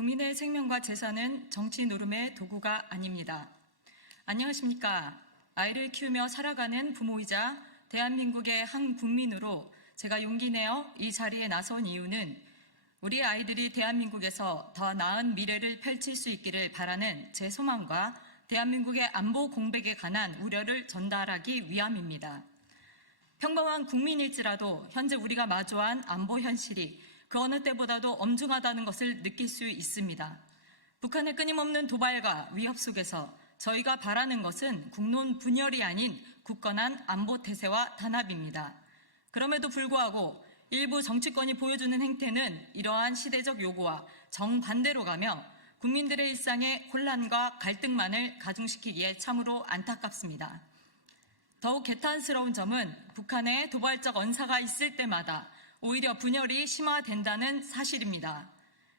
국민의 생명과 재산은 정치 노름의 도구가 아닙니다. 안녕하십니까. 아이를 키우며 살아가는 부모이자 대한민국의 한 국민으로 제가 용기 내어 이 자리에 나선 이유는 우리 아이들이 대한민국에서 더 나은 미래를 펼칠 수 있기를 바라는 제 소망과 대한민국의 안보 공백에 관한 우려를 전달하기 위함입니다. 평범한 국민일지라도 현재 우리가 마주한 안보 현실이 그 어느 때보다도 엄중하다는 것을 느낄 수 있습니다. 북한의 끊임없는 도발과 위협 속에서 저희가 바라는 것은 국론 분열이 아닌 굳건한 안보 태세와 단합입니다. 그럼에도 불구하고 일부 정치권이 보여주는 행태는 이러한 시대적 요구와 정반대로 가며 국민들의 일상에 혼란과 갈등만을 가중시키기에 참으로 안타깝습니다. 더욱 개탄스러운 점은 북한의 도발적 언사가 있을 때마다 오히려 분열이 심화된다는 사실입니다.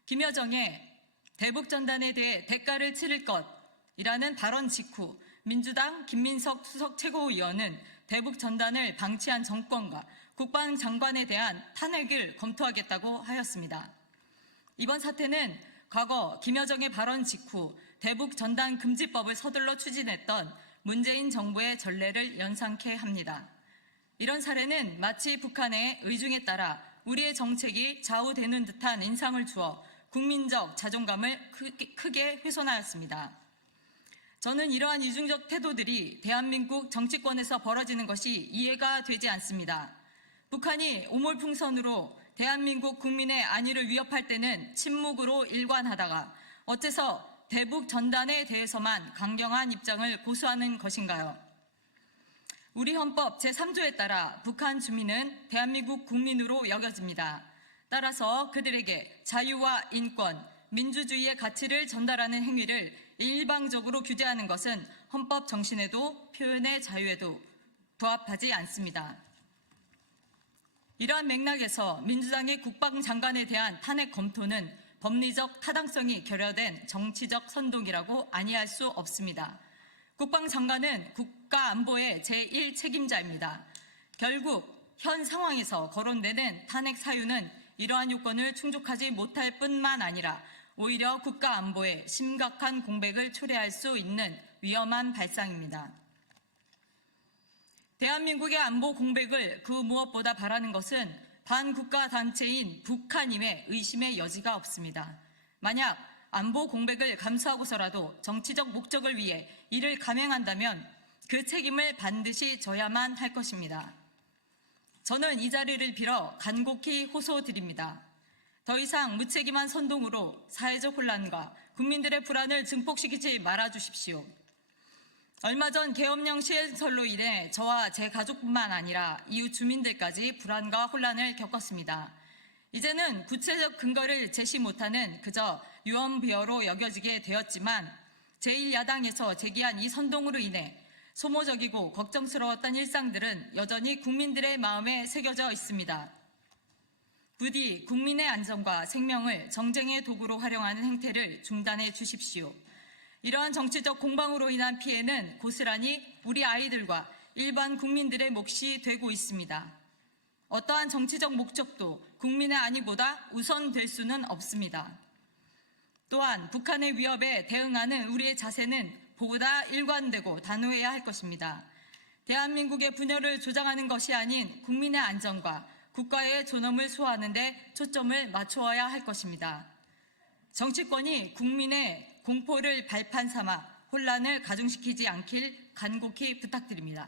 김여정의 대북전단에 대해 대가를 치를 것이라는 발언 직후 민주당 김민석 수석 최고위원은 대북전단을 방치한 정권과 국방장관에 대한 탄핵을 검토하겠다고 하였습니다. 이번 사태는 과거 김여정의 발언 직후 대북전단 금지법을 서둘러 추진했던 문재인 정부의 전례를 연상케 합니다. 이런 사례는 마치 북한의 의중에 따라 우리의 정책이 좌우되는 듯한 인상을 주어 국민적 자존감을 크게 훼손하였습니다. 저는 이러한 이중적 태도들이 대한민국 정치권에서 벌어지는 것이 이해가 되지 않습니다. 북한이 오몰풍선으로 대한민국 국민의 안위를 위협할 때는 침묵으로 일관하다가 어째서 대북 전단에 대해서만 강경한 입장을 고수하는 것인가요? 우리 헌법 제3조에 따라 북한 주민은 대한민국 국민으로 여겨집니다. 따라서 그들에게 자유와 인권, 민주주의의 가치를 전달하는 행위를 일방적으로 규제하는 것은 헌법 정신에도 표현의 자유에도 부합하지 않습니다. 이러한 맥락에서 민주당의 국방장관에 대한 탄핵 검토는 법리적 타당성이 결여된 정치적 선동이라고 아니할 수 없습니다. 국방장관은 국가안보의 제1책임자입니다. 결국 현 상황에서 거론되는 탄핵 사유는 이러한 요건을 충족하지 못할 뿐만 아니라 오히려 국가안보에 심각한 공백을 초래할 수 있는 위험한 발상입니다. 대한민국의 안보 공백을 그 무엇보다 바라는 것은 반국가 단체인 북한임에 의심의 여지가 없습니다. 만약 안보 공백을 감수하고서라도 정치적 목적을 위해 이를 감행한다면 그 책임을 반드시 져야만 할 것입니다. 저는 이 자리를 빌어 간곡히 호소드립니다. 더 이상 무책임한 선동으로 사회적 혼란과 국민들의 불안을 증폭시키지 말아주십시오. 얼마 전 계엄령 시행설로 인해 저와 제 가족뿐만 아니라 이웃 주민들까지 불안과 혼란을 겪었습니다. 이제는 구체적 근거를 제시 못하는 그저 유언비어로 여겨지게 되었지만 제1야당에서 제기한 이 선동으로 인해 소모적이고 걱정스러웠던 일상들은 여전히 국민들의 마음에 새겨져 있습니다. 부디 국민의 안전과 생명을 정쟁의 도구로 활용하는 행태를 중단해 주십시오. 이러한 정치적 공방으로 인한 피해는 고스란히 우리 아이들과 일반 국민들의 몫이 되고 있습니다. 어떠한 정치적 목적도 국민의 안위보다 우선될 수는 없습니다. 또한 북한의 위협에 대응하는 우리의 자세는 보다 일관되고 단호해야 할 것입니다. 대한민국의 분열을 조장하는 것이 아닌 국민의 안전과 국가의 존엄을 수호하는 데 초점을 맞추어야 할 것입니다. 정치권이 국민의 공포를 발판 삼아 혼란을 가중시키지 않길 간곡히 부탁드립니다.